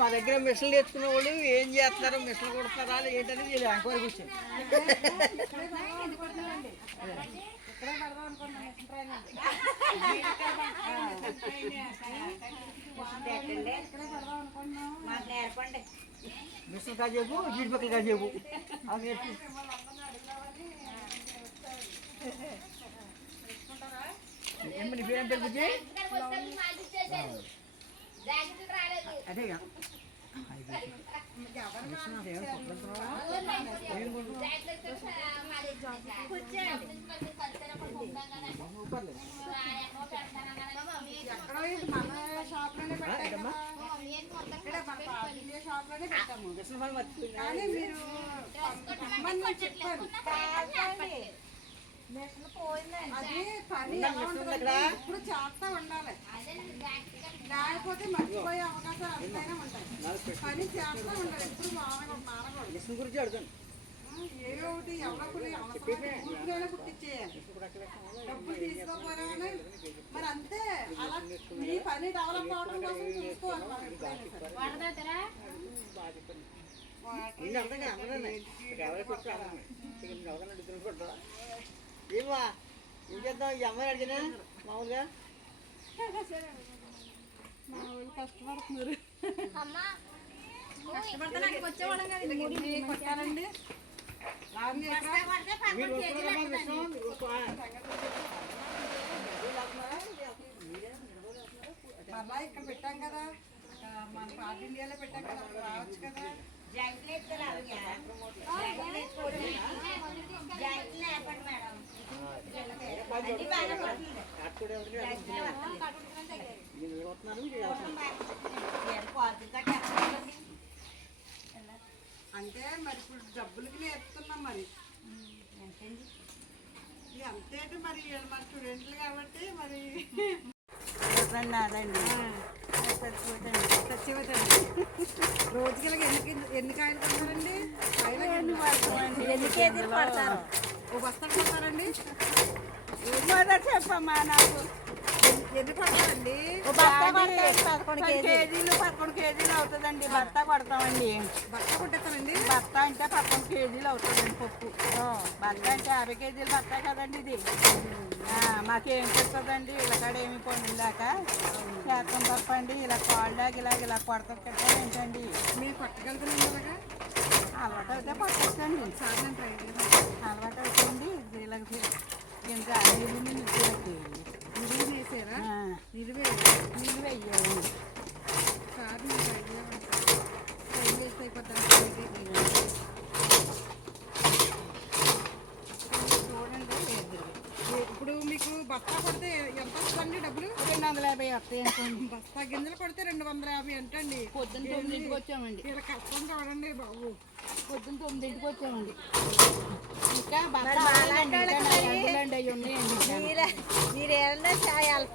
మా దగ్గర మిషన్లు తెచ్చుకున్న వాళ్ళు ఏం చేస్తున్నారో మిషన్లు కొడుతున్నారా ఏంటనేది ఎంక్వైరీ కూర్చొని మిషన్ కాజేపు జీడిపక్కలు కాజేపు అవి నేర్చు ఏమని పేరు పేరు బుజ్జి అదే అది పని ఇప్పుడు చేస్తా ఉండాలి, లేకపోతే మర్చిపోయే అవకాశాలు ఎంతైనా ఉంటాయి. పని చేస్తా ఉండాలి, ఎప్పుడు మానకూడదు. గురించి అడుగుతాను ఏ ఒకటి ఎవరైనా పుట్టించేయాలి, డబ్బులు తీసుకోపోయినా మరి అంతే. అలా మీ పని డెవలప్ అవడం కోసం చూసుకోవాలి. ఏమా ఏం చేద్దాం ఈ అమ్మాయి అడిగినా మామూలుగా కష్టపడుతున్నారు. కొట్టారండి మళ్ళా ఇక్కడ పెట్టాం కదా, మన పార్టీ ఇండియాలో పెట్టాం కదా, రావచ్చు కదా. అంటే మరి ఇప్పుడు డబ్బులకి నేర్పుతున్నాం మరి అంతేంటి మరి మన స్టూడెంట్లు కాబట్టి మరి అదండి సత్యవతండి. రోజుకి ఎన్ని కాయలు పడతారండి? ఎన్ని కేజీలు పడతారు? ఓ బస్తా పడతారండి? చెప్పమ్మా నాకు ఎన్ని పడతారండి? 11 కేజీలు అవుతుందండి. బత్తా కొడతామండి. బత్తా కొట్టేస్తామండి. బత్తా అంటే 11 కేజీలు అవుతుందండి పప్పు. బత్తా అంటే 50 కేజీలు బత్తా కదండి ఇది. మాకేం చెప్తుందండి ఇలాకాడ ఏమి పొందిలాక చేస్తాం తప్పండి. ఇలా కాళ్ళకి ఇలా కొడతా ఏంటండి. మీరు పట్టగలుగుతుంది ఇలాగా అలవాటు అయితే పట్టచ్చండి. అలవాటు అవుతుంది. ఇలాగ ఇంకా నిలువ వేసారా? నిలువ వేయాలి సార్. ఫ్రై వేస్తే అయిపోతాను. చూడండి ఇప్పుడు మీకు బస్తా కొడితే ఎంత వస్తుందండి డబ్బులు? 250 వస్తాయి అనుకోండి. బస్తా గింజలు కొడితే 250 ఏంటండి? పొద్దున్న 9ంటికి వచ్చామండి. ఇలా కష్టం చూడండి బాబు. పొద్దున్న 9ంటికి వచ్చామండి. ఇంకా బస్తా ఉన్నాయండి. మీరేమన్నా హెల్ప్